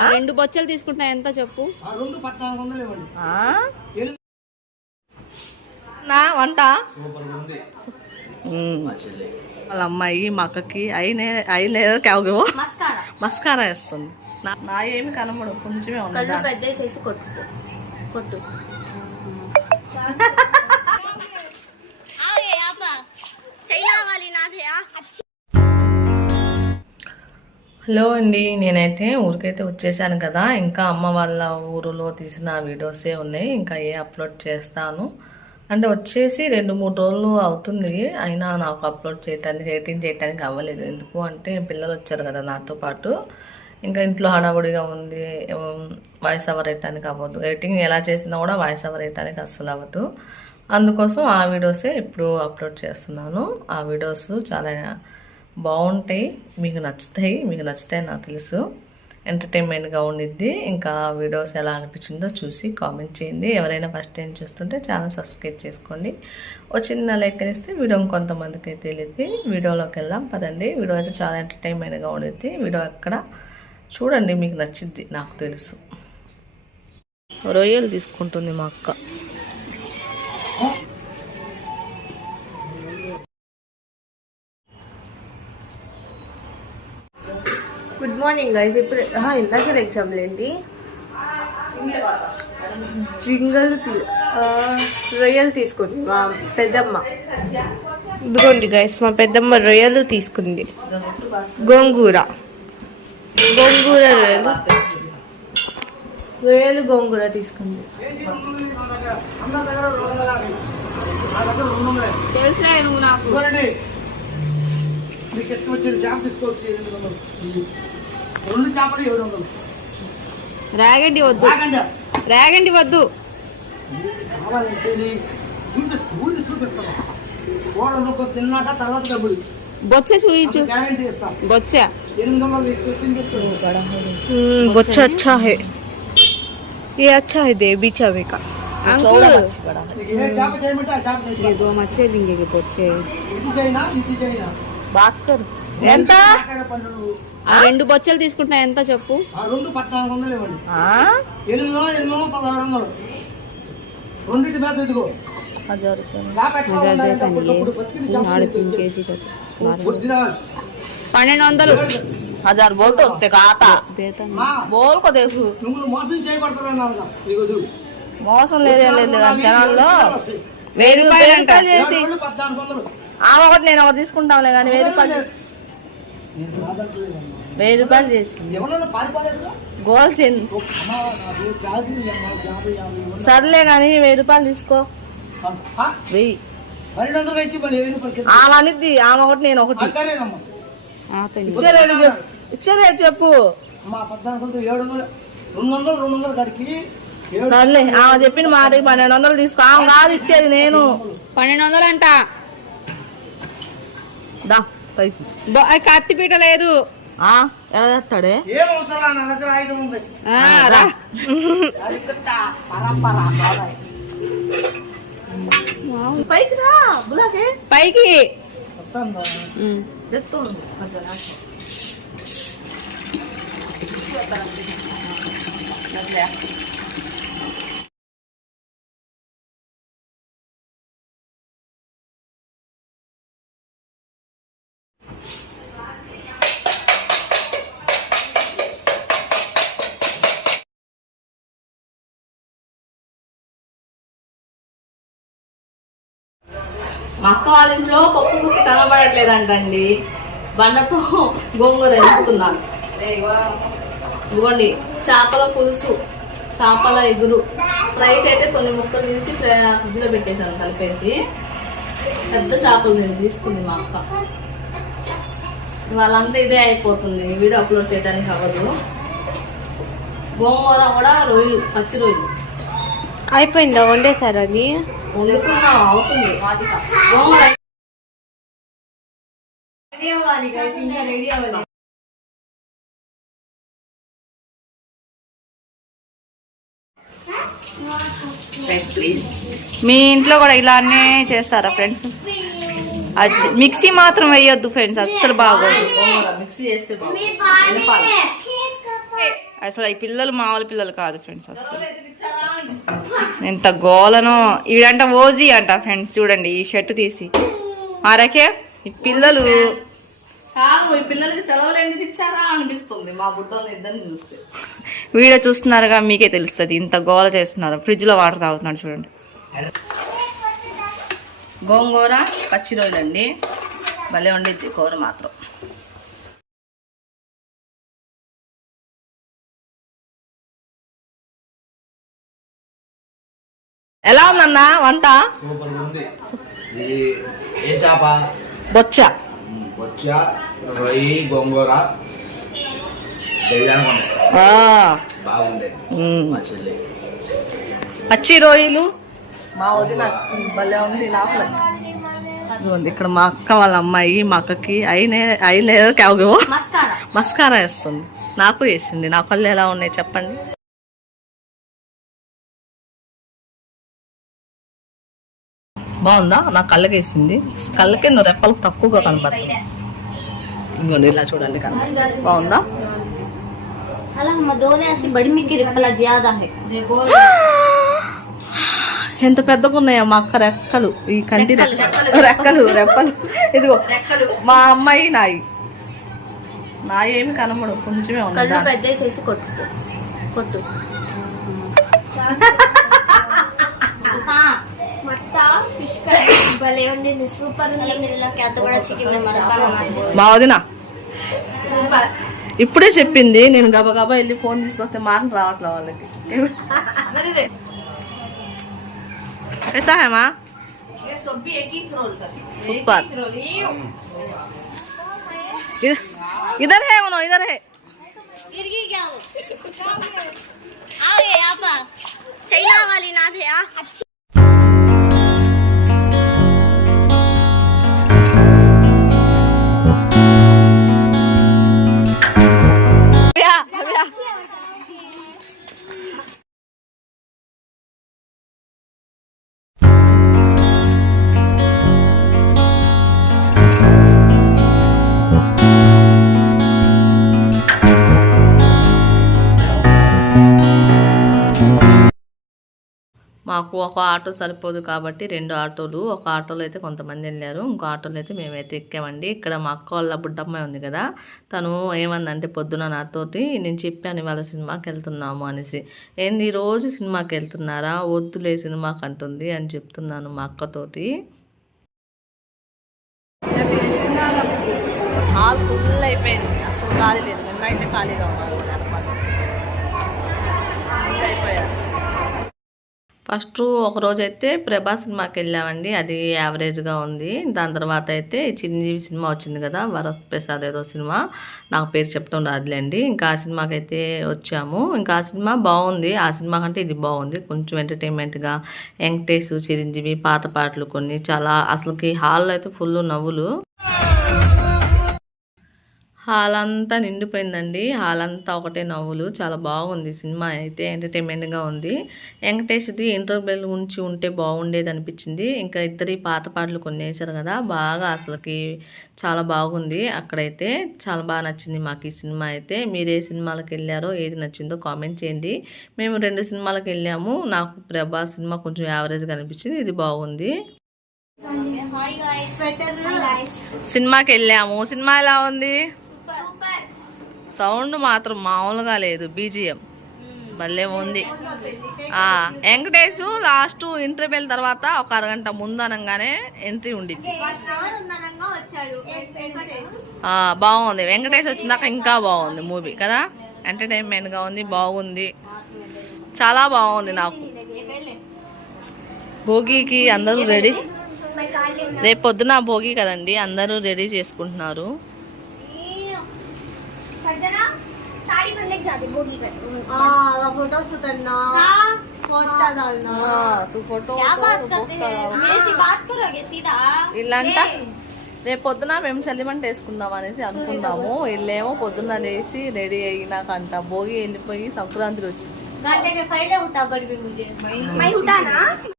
2 బొచ్చలు తీసుకుంటా ఎంత చెప్పు? నా వంట వాళ్ళ అమ్మాయి మా అక్కకి అయిన మస్కారా వేస్తుంది. నా ఏమి కనబడు, కొంచెమే ఉంది. కొట్టు హలో అండి, నేనైతే ఊరికైతే వచ్చేసాను కదా. ఇంకా అమ్మ వాళ్ళ ఊరిలో తీసిన వీడియోసే ఉన్నాయి, ఇంకా అప్లోడ్ చేస్తాను. అంటే వచ్చేసి 2-3 రోజులు అవుతుంది, అయినా నాకు అప్లోడ్ చేయడానికి ఎడిటింగ్ చేయడానికి అవ్వలేదు. ఎందుకు అంటే పిల్లలు వచ్చారు కదా నాతో పాటు, ఇంకా ఇంట్లో హడావుడిగా ఉంది, వాయిస్ ఓవర్ వేయటానికి అవ్వదు. ఎడిటింగ్ ఎలా చేసినా కూడా వాయిస్ ఓవర్ వేయటానికి అస్సలు అవ్వదు. అందుకోసం ఆ వీడియోసే ఇప్పుడు అప్లోడ్ చేస్తున్నాను. ఆ వీడియోస్ చాలా బాగుంటాయి, మీకు నచ్చుతాయి నాకు తెలుసు. ఎంటర్టైన్మెంట్గా ఉండిద్ది. ఇంకా వీడియోస్ ఎలా అనిపించిందో చూసి కామెంట్ చేయండి. ఎవరైనా ఫస్ట్ టైం చూస్తుంటే ఛానల్ సబ్స్క్రైబ్ చేసుకోండి. ఒక చిన్న లైక్ ఇస్తే వీడియో కొంతమందికి అయితే తెలియదు. వీడియోలోకి వెళ్దాం పదండి. వీడియో అయితే చాలా ఎంటర్టైన్మెంట్గా ఉండిద్ది. వీడియో ఎక్కడ చూడండి, మీకు నచ్చిద్ది నాకు తెలుసు. రొయ్యలు తీసుకుంటుంది మా అక్క. Good morning guys. ఇప్పుడు ఇందాక ఎగ్జామ్లు ఏంటి, రొయ్యలు తీసుకుంది మా పెద్దమ్మ. ఇదిగోండి గైస్, మా పెద్దమ్మ రొయ్యలు తీసుకుంది. గోంగూర రొయ్యలు గోంగూర తీసుకుంది. తెలుసా నువ్వు నాకు? రాగండి వద్దు. బొచ్చ చూయించు. బొచ్చ अच्छा है, ये अच्छा है, दे भी चावे का अंकुल। ये 2 मच्छे देंगे कि बच्चे बात कर. ఎంత? 2 బొచ్చలు తీసుకుంటా ఎంత చెప్పు? 1200. 1000 बोल तो उससे कहा था, बोल को देखो. మోసం లేదే జనాల్లో. 1000 రూపాయలు చేసి ఆమె ఒకటి నేను ఒకటి తీసుకుంటాంలే కానీ 1000 రూపాయలు చేసి గోల్ చెంది సర్లే కానీ 1000 రూపాయలు తీసుకో. 1000 ఆమె అనిద్ది, ఆమె ఒకటి నేను ఒకటి. ఇచ్చే రేటు చెప్పు. సర్లే, ఆమె చెప్పిన మాట 1200 తీసుకో. ఆమె కాదు ఇచ్చేది, నేను. 1200 అంట. దా పైకి. కత్తిపీట లేదు. ఎలా చేస్తాడే? పైకి రా, బులాకే పైకి. మా అక్క వాళ్ళ ఇంట్లో పప్పు గుత్తి కనబడట్లేదంటండి. బండతో గోంగూర ఎదుగుతున్నాను. ఇదిగోండి చేపల పులుసు, చేపల ఎగురు ఫ్రైకి అయితే కొన్ని ముక్కలు తీసి ఫ్రిడ్జ్లో పెట్టేశాను కలిపేసి. పెద్ద చేపలు నేను తీసుకుంది మా అక్క. వాళ్ళంతా ఇదే అయిపోతుంది, వీడియో అప్లోడ్ చేయడానికి అవ్వదు. గోంగూర కూడా రొయ్యలు, పచ్చి రొయ్యలు అయిపోయిందా? వండేసారు అది? వండుకున్నా అవుతుంది. గోంగూర మీ ఇంట్లో కూడా ఇలానే చేస్తారా ఫ్రెండ్స్? మిక్సీ మాత్రం వేయొద్దు ఫ్రెండ్స్, అస్సలు బాగోదు. మిక్సీ చేస్తే అసలు ఈ పిల్లలు మామూలు పిల్లలు కాదు ఫ్రెండ్స్. అసలు ఎంత గోలనో. ఈడంట ఓజీ అంట ఫ్రెండ్స్. చూడండి ఈ షర్ట్ తీసి ఆరాకే ఈ పిల్లలు కాదు, ఈ పిల్లలకి సెలవులు ఎందుకు ఇచ్చారా అనిపిస్తుంది మా బుడ్డోళ్ళు ఇద్దరిని చూస్తే. వీడియో చూస్తున్నారుగా, మీకే తెలుస్తుంది. ఇంత గోల చేస్తున్నారు. ఫ్రిడ్జ్ లో వాటర్ తాగుతున్నాడు చూడండి. గోంగూర పచ్చి రొయ్యలండి, భలే వండిద్ది కూర మాత్రం. ఎలా ఉందన్నా వంట? సూపర్ ఉంది. ఇది ఏం చేప? బొచ్చ. బొచ్చ, రొయ్యి, గోంగూర బాగుండే. మా చెల్లి పచ్చి రొయ్యలు మా వదిన భలే ఉంది, నాకు నచ్చింది. ఇదిగోండి ఇక్కడ మా అక్క వాళ్ళ అమ్మాయి మా అక్కకి అయిన మస్కారా వేస్తుంది. నాకు వేసింది. నా కళ్ళు ఎలా ఉన్నాయి చెప్పండి. బాగుందా? నా కళ్ళకి వేసింది. కళ్ళకి నువ్వు రెప్పలు తక్కువగా కనపడతాయి. ఇంకోండి ఇలా చూడండి, బాగుందా? ఎంత పెద్దగా ఉన్నాయో మా అక్క రెక్కలు, ఈ కంటి రెక్కలు రెప్పలు. ఇదిగో మా అమ్మాయి నాయి ఏమి కనబడు, కొంచెమే ఉన్నాయి. కొట్టు మా వదిన ఇప్పుడే చెప్పింది. నేను గబగబా వెళ్ళి ఫోన్ తీసుకొస్తే మాట రావట్లే వాళ్ళకి. कैसा है माँ? सुपर. इधर है उन्होंने, इधर है. चाइना वाली नाद है यार. మాకు ఒక ఆటో సరిపోదు కాబట్టి 2 ఆటోలు. ఒక ఆటోలో అయితే కొంతమంది వెళ్ళారు, ఇంకో ఆటోలో అయితే మేమైతే ఎక్కామండి. ఇక్కడ మా అక్క వాళ్ళ బుడ్డమ్మాయి ఉంది కదా, తను ఏమందంటే పొద్దున నాతోటి నేను చెప్పాను ఇవాళ సినిమాకి వెళ్తున్నాము అనేసి. ఏంది ఈరోజు సినిమాకి వెళ్తున్నారా? వద్దులే సినిమాకి అంటుంది అని చెప్తున్నాను మా అక్కతోటి. హాల్ ఫుల్ అయిపోయింది, అసలు ఖాళీ లేదు. నిన్నైతే ఖాళీగా ఉన్నారు అయిపోయారు. ఫస్ట్ ఒక రోజు అయితే ప్రభాస్ సినిమాకి వెళ్ళామండి, అది యావరేజ్గా ఉంది. దాని తర్వాత అయితే చిరంజీవి సినిమా వచ్చింది కదా, వరప్రసాద్ ఏదో సినిమా, నాకు పేరు చెప్పడం రాదులేండి. ఇంకా ఆ సినిమాకి అయితే వచ్చాము. ఇంకా ఆ సినిమా బాగుంది, ఆ సినిమా కంటే ఇది బాగుంది. కొంచెం ఎంటర్టైన్మెంట్గా వెంకటేష్, చిరంజీవి పాత పాటలు కొన్ని చాలా, అసలుకి హాల్లో అయితే ఫుల్ నవ్వులు. హాల్ అంతా నిండిపోయిందండి, హాల్ అంతా ఒకటే నవ్వులు. చాలా బాగుంది సినిమా అయితే, ఎంటర్టైన్మెంట్గా ఉంది. వెంకటేష్ది ఇంటర్వెల్ ఉంచి ఉంటే బాగుండేది అనిపించింది. ఇంకా ఇద్దరి పాత పాటలు కొన్ని వేశారు కదా, బాగా అసలుకి చాలా బాగుంది. అక్కడైతే చాలా బాగా నచ్చింది మాకు ఈ సినిమా అయితే. మీరు ఏ సినిమాలకు వెళ్ళారో, ఏది నచ్చిందో కామెంట్ చేయండి. మేము 2 సినిమాలకు వెళ్ళాము. నాకు ప్రభాస్ సినిమా కొంచెం యావరేజ్గా అనిపించింది, ఇది బాగుంది. సినిమాకి వెళ్ళాము. సినిమా ఎలా ఉంది? సౌండ్ మాత్రం మామూలుగా లేదు, బీజిఎం భలే ఉంది. వెంకటేష్ లాస్ట్ ఇంటర్వెల్ తర్వాత ఒక అరగంట ముందు అనగానే ఎంట్రీ ఉండిద్ది. బాగుంది. వెంకటేష్ వచ్చినాక ఇంకా బాగుంది మూవీ కదా, ఎంటర్టైన్మెంట్గా ఉంది, బాగుంది, చాలా బాగుంది. నాకు భోగికి అందరూ రెడీ, రేపు పొద్దున భోగి కదండి, అందరూ రెడీ చేసుకుంటున్నారు. साड़ी पहन लेके जाते बोगी पे फोटो उतारना पोस्ट डालना तू फोटो क्या बात करते हैं मेरे से बात करोगे सीधा ఇల్లంట రేపు పొద్దున మేము చలిమంట వేసుకుందాం అనేసి అనుకుందాము. ఇల్లేమో పొద్దున్న లేచి రెడీ అయినాకంట భోగి వెళ్ళిపోయి సంక్రాంతి వచ్చింది. घंटे के पहले उठा पड़ी मुझे मैं उठा ना